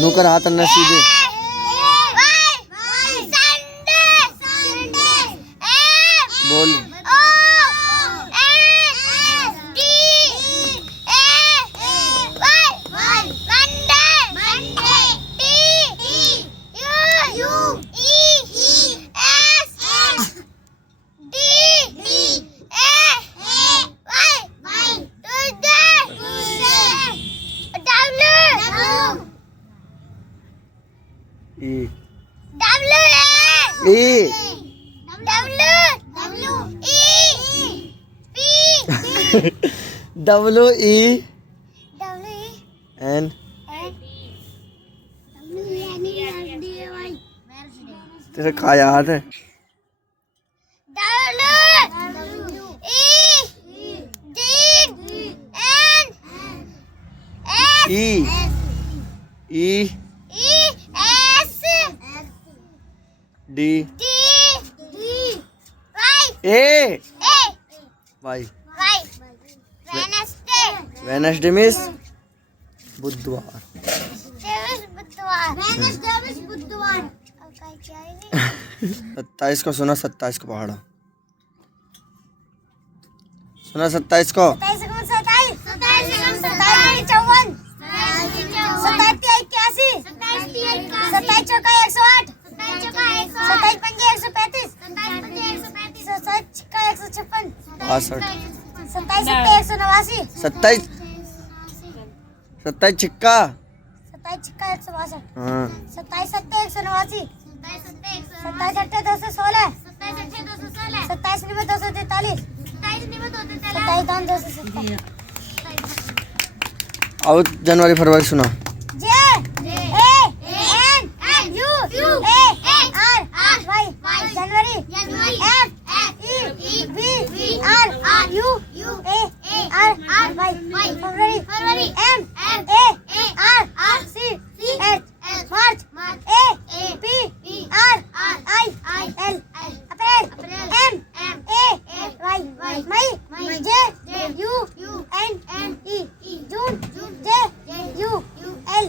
नू कर हाथ अन्ना सीधे। बोल। WEN तेरे क्या याद है? वेडनेसडे मिस बुधवार। बुधवार 27 को सुना, 27 को पहाड़ा सुना, 27 को 27 छिक्का 162। हाँ 27 सत्ते 189। 27 अट्ठे 216। 27 निमे 243। 27 दान 270। और जनवरी फरवरी सुना। जनवरी फरवरी मार्च मई जून जुलाई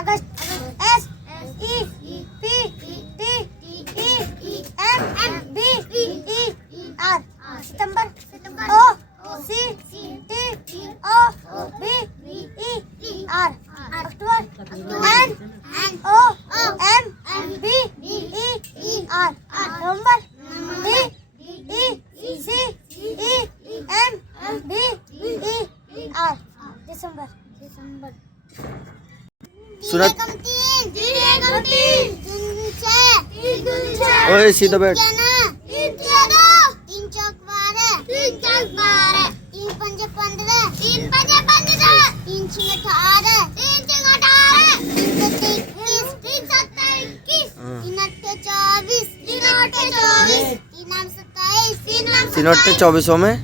अगस्त सितंबर अक्टूबर नवंबर दिसंबर सुना। ओए सीधा बैठ। 3 चौक 12। 3 पंजे 15। 3 छः 18। 3 सत्ते 21। 3 अट्ठे 24। 3 नाम 27। 3 अट्ठे 24 में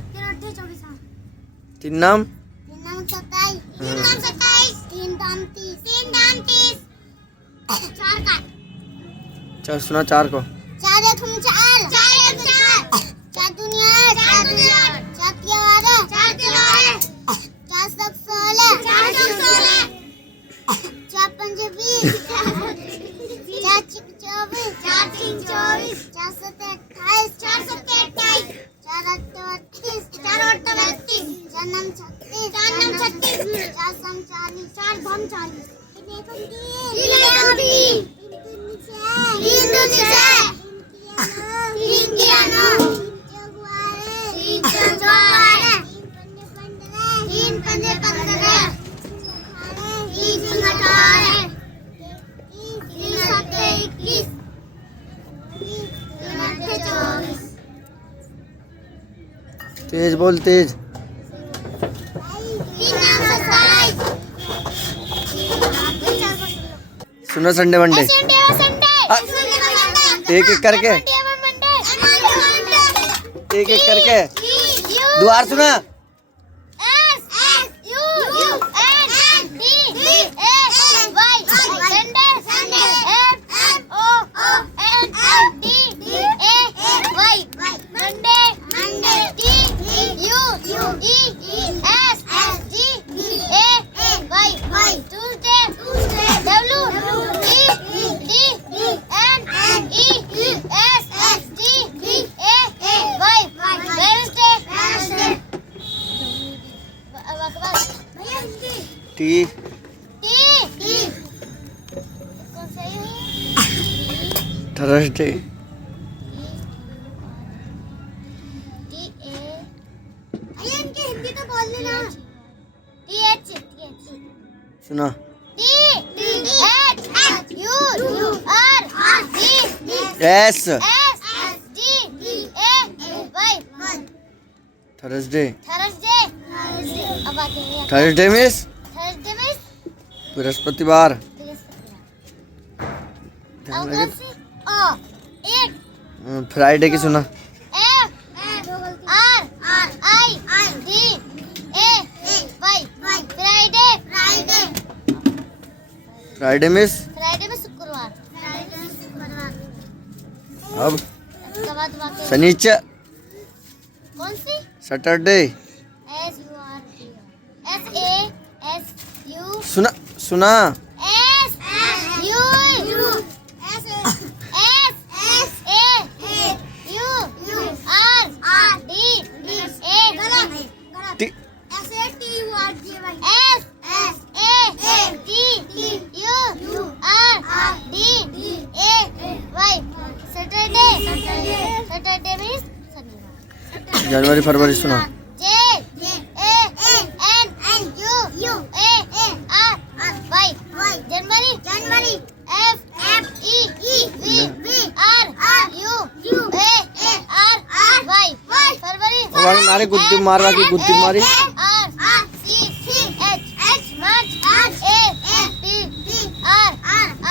3 नाम 27। 3 दाम 30। 4 सुना। 4 को 4 एक 4। 4 दुनिया 4 11। 4 सब 16। 4 पंजे 20। 4 छः 24। 4 सत्ते 28। 4 अट्ठे 38। 4 नाम 36। 4 सम 40। 4 धम 40। तेज बोल तेज। सुनो संडे मंडे एक करके द्वार सुना। टी टी कौन सा है? थर्सडे। टी ए अरे इनके हिंदी तो बोल लेना। टी एच सुना। T H U R D S S D A Y Thursday. Thursday. अब आते हैं थर्सडे मिस थर्सडे में बृहस्पतिवार। अब कौन सी ओ एक फ्राइडे की सुना। F R I D A Y Friday Friday means Friday में शुक्रवार। अब उसके बाद बाकी शनिचर। कौन सी Saturday. S U R S A S U सुना सुना। S U S A U R D A T S A T U R D A Y Saturday means शनिवार। जनवरी फरवरी सुना। J A N U A R Y जनवरी F E V R U A R Y फरवरी मारे गुद्दी मारवा की गुद्दी मारी। R C H March A T R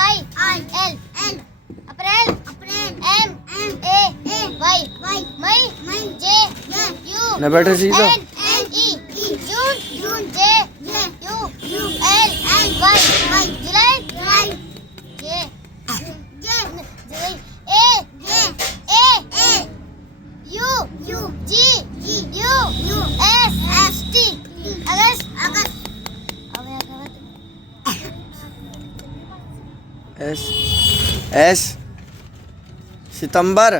I L April M A Y मई जे यू न बैठे सी तो N E June J U L Y जुलाई जे जुलाई A U G U S T अगस्त एस एस सितंबर।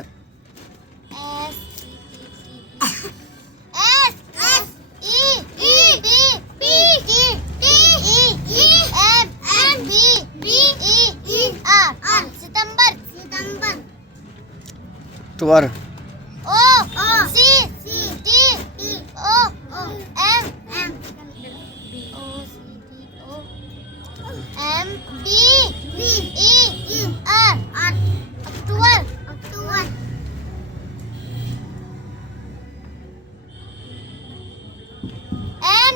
सितंबर अक्टूबर। O C T O M B E R अक्टूबर N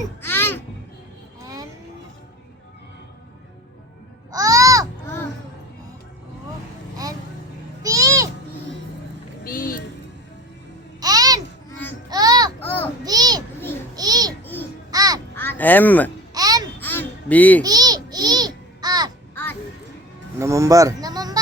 O N P N O B E R M M B B E R नवंबर। नवंबर